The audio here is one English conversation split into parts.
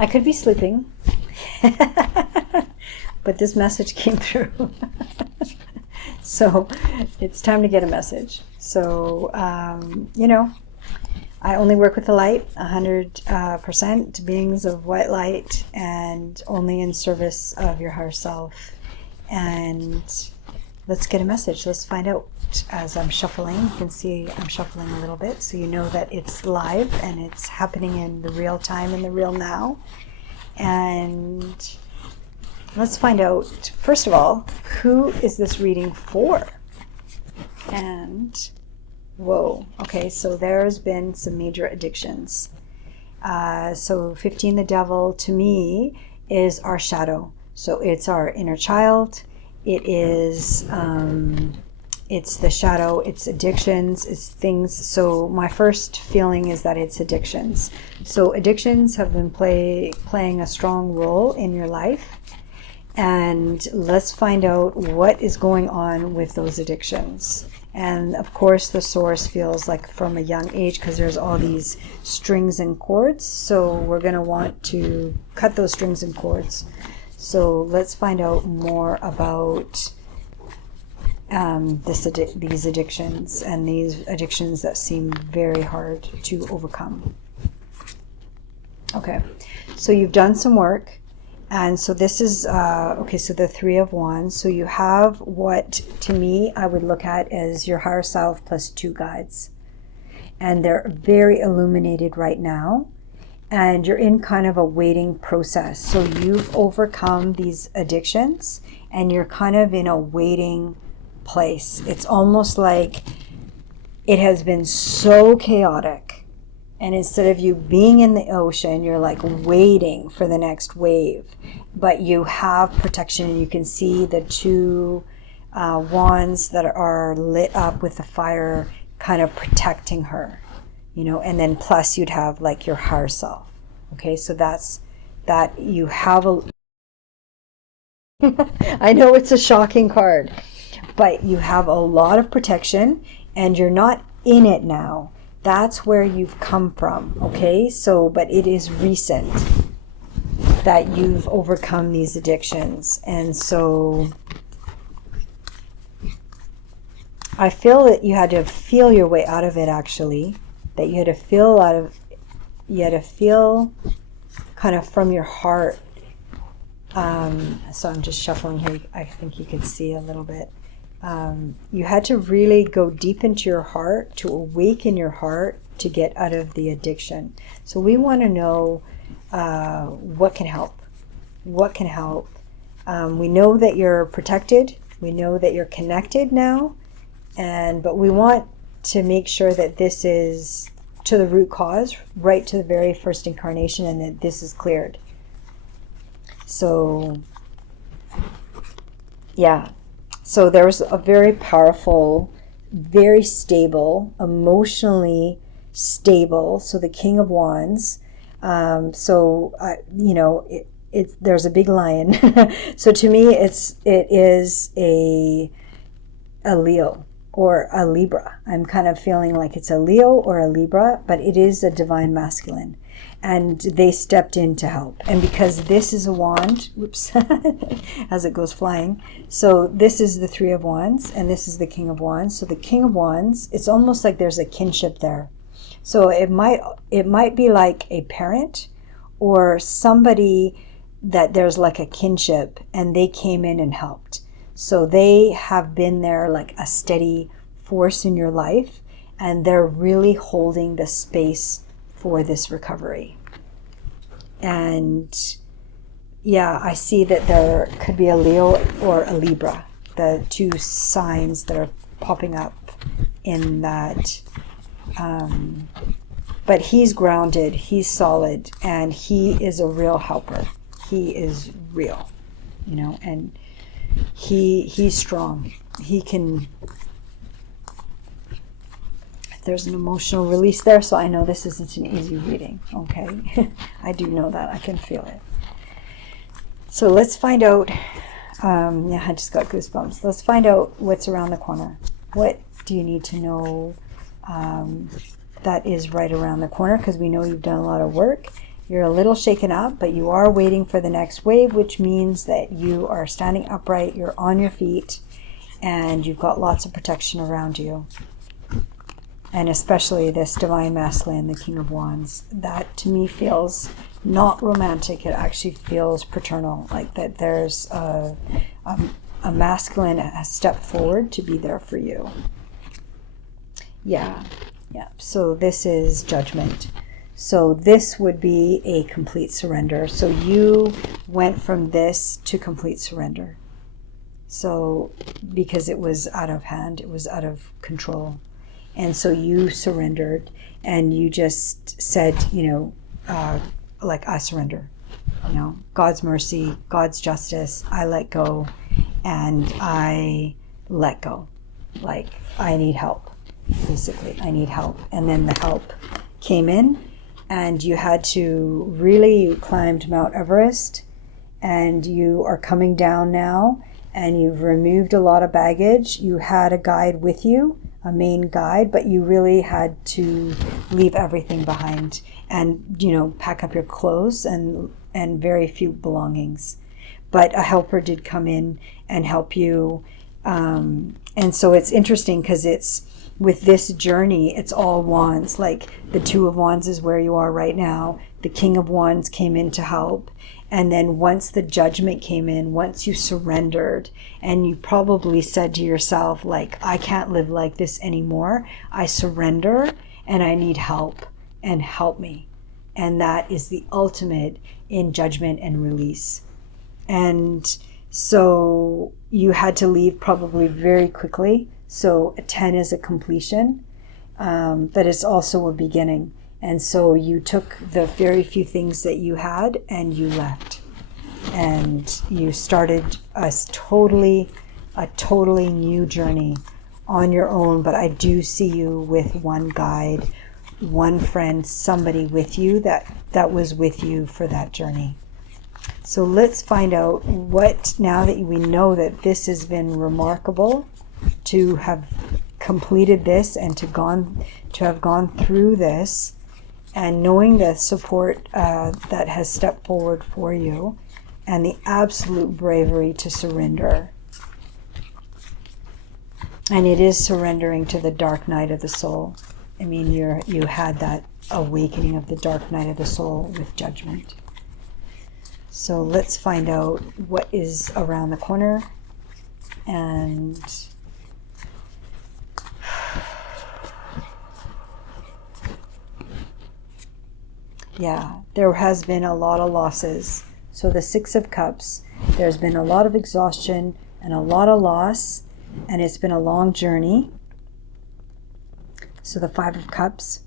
I could be sleeping, but this message came through. So it's time to get a message. So, you know, I only work with the light, 100% beings of white light, and only in service of your higher self. And let's get a message. Let's find out. As I'm shuffling, you can see I'm shuffling a little bit, so you know that it's live and it's happening in the real time, in the real now. And let's find out, first of all, who is this reading for? And whoa, okay, so there's been some major addictions. So 15, the devil, to me, is our shadow. So it's our inner child. It is, it's the shadow, it's addictions, it's things. So my first feeling is that it's addictions. So addictions have been playing a strong role in your life. And let's find out what is going on with those addictions. And of course, the source feels like from a young age, because there's all these strings and chords. So we're going to want to cut those strings and chords. So let's find out more about these addictions, and these addictions that seem very hard to overcome. Okay, so you've done some work. And so this is, okay, so the Three of Wands. So you have what, to me, I would look at as your higher self plus 2 guides. And they're very illuminated right now. And you're in kind of a waiting process. So you've overcome these addictions, and you're kind of in a waiting place. It's almost like it has been so chaotic. And instead of you being in the ocean, you're like waiting for the next wave. But you have protection, and you can see the 2 wands that are lit up with the fire kind of protecting her, you know, and then plus you'd have like your higher self. Okay, so that's that you have a... I know it's a shocking card, but you have a lot of protection, and you're not in it now. That's where you've come from, okay? So, but it is recent that you've overcome these addictions. And so I feel that you had to feel your way out of it, actually. That you had to feel kind of from your heart. So I'm just shuffling here. I think you could see a little bit. You had to really go deep into your heart, to awaken your heart, to get out of the addiction. So we want to know what can help. What can help? We know that you're protected. We know that you're connected now. But we want to make sure that this is to the root cause, right to the very first incarnation, and that this is cleared. So, yeah. So there's a very powerful, very stable, emotionally stable. So the King of Wands. You know, there's a big lion. So to me, it is a Leo or a Libra. I'm kind of feeling like it's a Leo or a Libra, but it is a divine masculine. And they stepped in to help. And because this is a wand, whoops, as it goes flying. So this is the Three of Wands, and this is the King of Wands. So the King of Wands, it's almost like there's a kinship there. So it might be like a parent or somebody that there's like a kinship, and they came in and helped. So they have been there like a steady force in your life, and they're really holding the space for this recovery. And yeah, I see that there could be a Leo or a Libra, the 2 signs that are popping up in that. But he's grounded, he's solid, and he is a real helper. He is real, you know, and he's strong. He can... There's an emotional release there, so I know this isn't an easy reading, okay? I do know that. I can feel it. So let's find out. Yeah, I just got goosebumps. Let's find out what's around the corner. What do you need to know that is right around the corner? Because we know you've done a lot of work, You're a little shaken up, but you are waiting for the next wave, which means that you are standing upright, you're on your feet, and you've got lots of protection around you. And especially this divine masculine, the King of Wands, that to me feels not romantic. It actually feels paternal, like that there's a masculine has stepped forward to be there for you. Yeah. So this is judgment. So this would be a complete surrender. So you went from this to complete surrender. So because it was out of hand, it was out of control. And so you surrendered and you just said, like, I surrender. God's mercy, God's justice, I let go, and I let go. Like, I need help. Basically, I need help. And then the help came in, and you had to you climbed Mount Everest, and you are coming down now, and you've removed a lot of baggage. You had a guide with you, a main guide, but you really had to leave everything behind and, pack up your clothes and very few belongings. But a helper did come in and help you. And so it's interesting because it's, with this journey, it's all wands. Like the Two of Wands is where you are right now. The King of Wands came in to help. And then once the judgment came in, once you surrendered, and you probably said to yourself, like, I can't live like this anymore. I surrender and I need help, and help me. And that is the ultimate in judgment and release. And so you had to leave probably very quickly. So a 10 is a completion, but it's also a beginning. And so you took the very few things that you had and you left. And you started a totally new journey on your own. But I do see you with one guide, one friend, somebody with you that was with you for that journey. So let's find out what, now that we know that this has been remarkable, to have completed this and to have gone through this, and knowing the support that has stepped forward for you, and the absolute bravery to surrender. And it is surrendering to the dark night of the soul. I mean, you had that awakening of the dark night of the soul with judgment. So let's find out what is around the corner. And yeah, there has been a lot of losses. So the Six of Cups, there's been a lot of exhaustion and a lot of loss, and it's been a long journey. So the Five of Cups.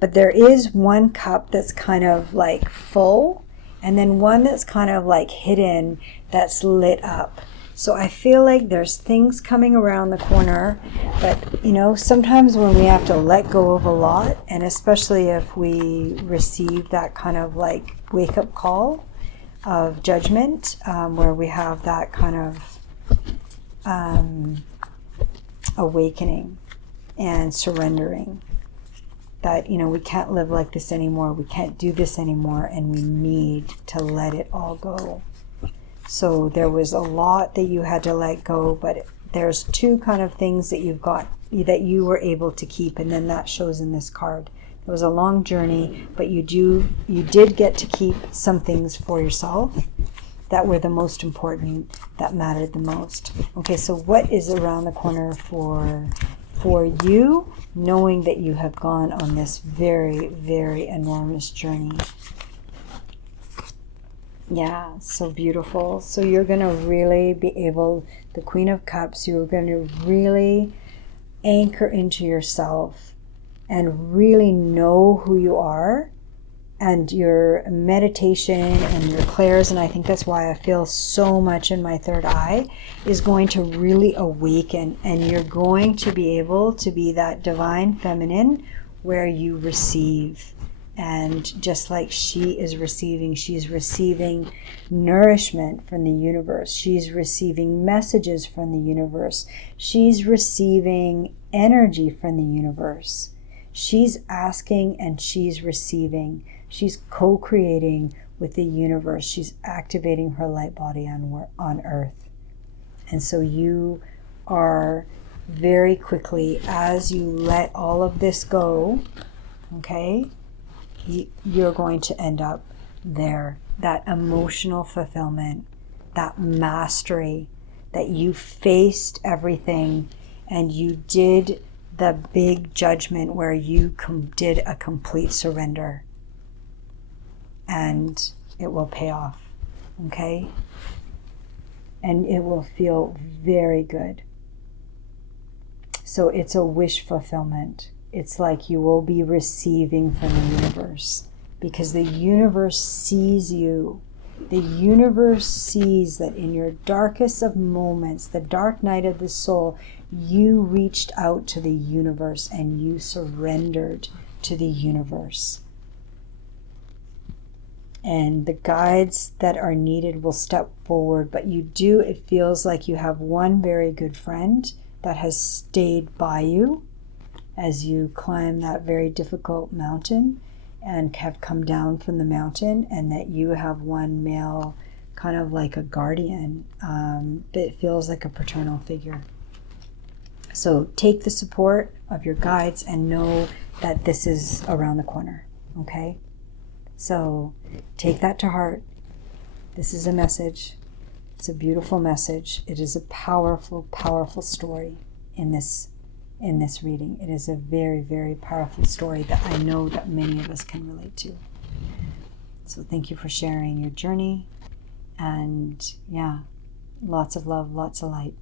But there is one cup that's kind of like full, and then one that's kind of like hidden, that's lit up. So I feel like there's things coming around the corner, but sometimes when we have to let go of a lot, and especially if we receive that kind of like wake-up call of judgment, where we have that kind of awakening and surrendering, that we can't live like this anymore, we can't do this anymore, and we need to let it all go. So there was a lot that you had to let go, but there's two kind of things that you've got that you were able to keep, and then that shows in this card. It was a long journey, but you did get to keep some things for yourself that were the most important, that mattered the most. Okay, so what is around the corner for you, knowing that you have gone on this very, very enormous journey? Yeah, so beautiful. So you're going to really be able, the Queen of Cups, you're going to really anchor into yourself and really know who you are, and your meditation and your clairs, and I think that's why I feel so much in my third eye, is going to really awaken, and you're going to be able to be that divine feminine where you receive. And just like she is receiving, she's receiving nourishment from the universe. She's receiving messages from the universe. She's receiving energy from the universe. She's asking and she's receiving. She's co-creating with the universe. She's activating her light body on Earth. And so you are very quickly, as you let all of this go, okay, you're going to end up there. That emotional fulfillment, that mastery, that you faced everything and you did the big judgment where you did a complete surrender. And it will pay off, okay? And it will feel very good. So it's a wish fulfillment. It's like you will be receiving from the universe, because the universe sees you. The universe sees that in your darkest of moments, the dark night of the soul, you reached out to the universe and you surrendered to the universe. And the guides that are needed will step forward, but it feels like you have one very good friend that has stayed by you as you climb that very difficult mountain and have come down from the mountain, and that you have one male, kind of like a guardian, that feels like a paternal figure. So take the support of your guides and know that this is around the corner, okay? So take that to heart. This is a message. It's a beautiful message. It is a powerful, powerful story in this reading. It is a very, very powerful story that I know that many of us can relate to. So thank you for sharing your journey. And yeah, lots of love, lots of light.